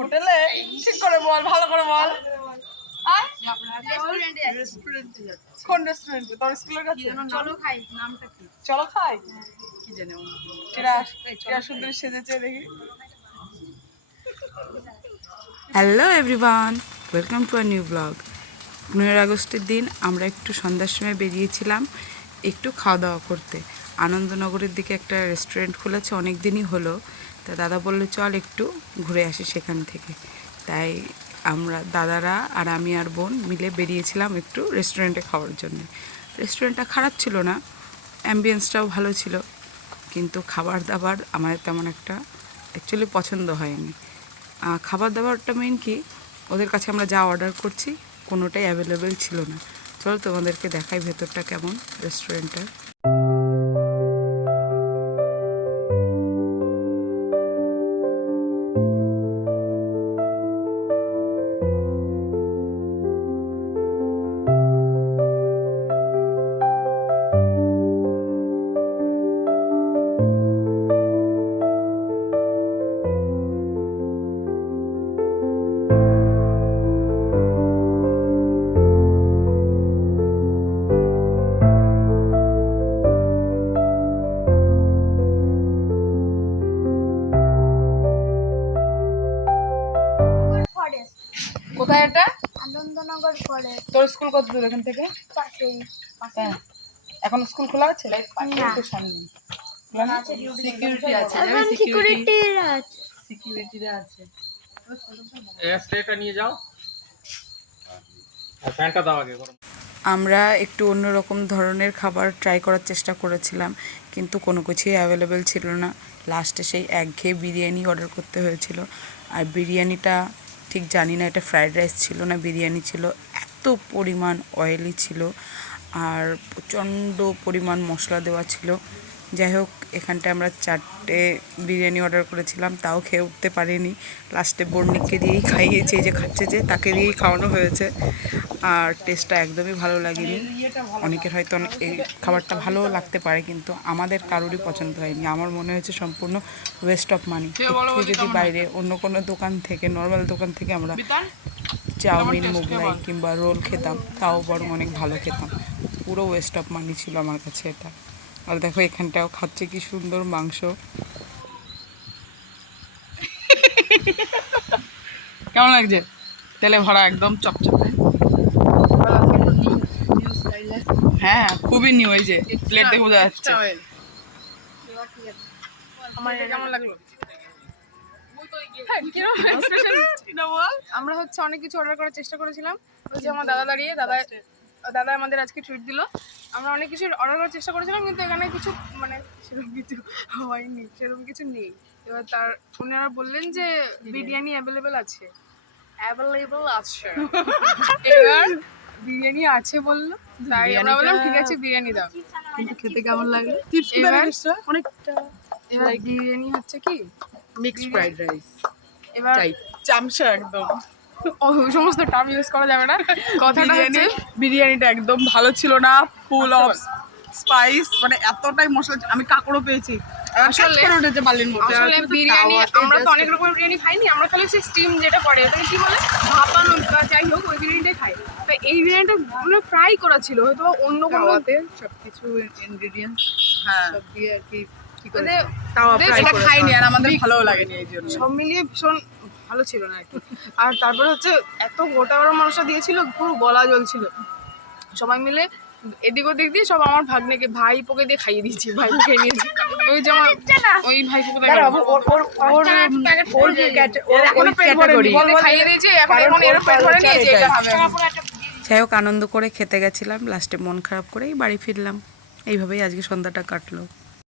হোটেলে? ঠিক করে বল ভালো করে বল। Hello everyone welcome to our new blog পনেরো আগস্টের দিন আমরা একটু সন্ধ্যার সময় বেরিয়েছিলাম একটু খাওয়া দাওয়া করতে। আনন্দনগরের দিকে একটা রেস্টুরেন্ট খুলেছে অনেক দিনই হলো। তা দাদা বলল, চল একটু ঘুরে আসি সেখান থেকে। তাই আমরা, দাদারা আর আমি আর বোন মিলে বেরিয়েছিলাম একটু রেস্টুরেন্টে খাওয়ার জন্য। রেস্টুরেন্টটা খারাপ ছিল না অ্যাম্বিয়েন্সটাও ভালো ছিল, কিন্তু খাবার দাবার আমাদের তেমন একটা অ্যাকচুয়ালি পছন্দ হয়নি। খাবার দাবারটা মেন কি, ওদের কাছে আমরা যা অর্ডার করছি কোনোটাই অ্যাভেলেবেল ছিল না। চলো তোমাদেরকে দেখাই ভেতরটা কেমন রেস্টুরেন্টের কোথায় এটা? আনন্দনগর তোর স্কুল কত দূর এখান থেকে? পাশেই হ্যাঁ। এখন স্কুল খোলা আছে। তো সামনে? সিকিউরিটি আছে? এখন সিকিউরিটি আছে। সিকিউরিটিরা আছে। স্প্রেটা নিয়ে যাও। আর ফ্যানটা দাও আগে গরম। আমরা একটু অন্যরকম ধরনের খাবার ট্রাই করার চেষ্টা করেছিলাম কিন্তু কোনো কিছুই অ্যাভেলেবেল ছিল না। লাস্টে সেই একঘেয়ে বিরিয়ানি অর্ডার করতে হয়েছিল। আর বিরিয়ানিটা ঠিক জানি না, এটা ফ্রায়েড রাইস ছিল না, বিরিয়ানি ছিল, এত পরিমাণ অয়েলি ছিল আর প্রচণ্ড পরিমাণ মশলা দেওয়া ছিল। যাই হোক এখানটায় আমরা চারটে বিরিয়ানি অর্ডার করেছিলাম তাও খেয়ে উঠতে পারিনি। লাস্টে বর্ণিককে দিয়েই খাইয়েছে যে খাচ্ছে যে তাকে দিয়েই খাওয়ানো হয়েছে। আর টেস্টটা একদমই ভালো লাগেনি। অনেকের হয়তো এই খাবারটা ভালো লাগতে পারে কিন্তু আমাদের কারোরই পছন্দ হয়নি। আমার মনে হয়েছে সম্পূর্ণ ওয়েস্ট অফ মানি যদি বাইরে অন্য কোনো দোকান থেকে নর্মাল দোকান থেকে আমরা চাউমিন মোগলাই কিংবা রোল খেতাম তাও বরং অনেক ভালো খেতাম। পুরো ওয়েস্ট অফ মানি ছিল আমার কাছে এটা। আর দেখো এখানটাও খাচ্ছে কি সুন্দর মাংস। কেমন লাগছে? তেলে ভরা একদম চপচপে। হ্যাঁ খুবই নিউ এই যে প্লেট দেখে বোঝা যাচ্ছে। আমার হচ্ছে অনেক কিছু অর্ডার করার চেষ্টা করেছিলাম। ওই যে আমার দাদা দাঁড়িয়ে, দাদা দাদা আমাদের আজকে ট্রিট দিল। আমরা অনেক কিছু অর্ডার করার চেষ্টা করেছিলাম কিন্তু এখানে কিছু মানে সেরকম কিছু হয়নি সেরকম কিছু নেই। এবার তার ওনারা বললেন যে বিরিয়ানি। অ্যাভেলেবেল আছে। অ্যাভেলেবেল আছে। এবার বিরিয়ানি আছে বলল তাই আমরা বললাম ঠিক আছে বিরিয়ানি দাও। কিন্তু খেতে কেমন লাগল টিপস এবার অনেকটা এবার বিরিয়ানি হচ্ছে কি? মিক্সড ফ্রাইড রাইস এবার চামচা একদম। সমস্ত টার্ম ইউজ করা যাবে না। কথাটা হচ্ছে বিরিয়ানিটা একদম ভালো ছিল না ফুল অফ স্পাইস মানে এতটাই মশলা আমি কাকড়ও পেয়েছি। আসলে- আসলে বিরিয়ানি আমরা তো অনেক রকমের বিরিয়ানি খাইনি আমরা তাহলে সেই স্টিম যেটা করে ওটাকে কি বলে? ভাপানো যাই হোক ওই বিরিয়ানিটাই খাই। তো এই বিরিয়ানিটা মানে ফ্রাই করা ছিল হয়তো অন্য কোনো ইনগ্রেডিয়েন্টস হ্যাঁ। সব দিয়ে আর কি কি মানে তাওয়া বেশ ফ্রাই এটা করে খাইনি আর আমাদের ভালোও লাগেনি এই জন্য। সব মিলিয়ে ভীষণ ভালো ছিল না আর কি। আর তারপরে হচ্ছে এত গোটা গরম মশলা দিয়েছিল পুরো গলা জ্বলছিল। সবাই মিলে এদিক ওদিক দিয়ে সব আমার ভাগ্নেকে ভাই পোকে দিয়ে খাইয়ে দিয়েছি ভাই খেয়ে নিয়েছি। ওই যে আমার ওই ভাই পোকে খাইয়ে দিয়েছি এখন এখন এর পেট ভরে নিয়েছে এটা হবে। যাই হোক আনন্দ করে খেতে গেছিলাম লাস্টে মন খারাপ করেই বাড়ি ফিরলাম। এইভাবেই আজকে সন্ধ্যাটা কাটলো।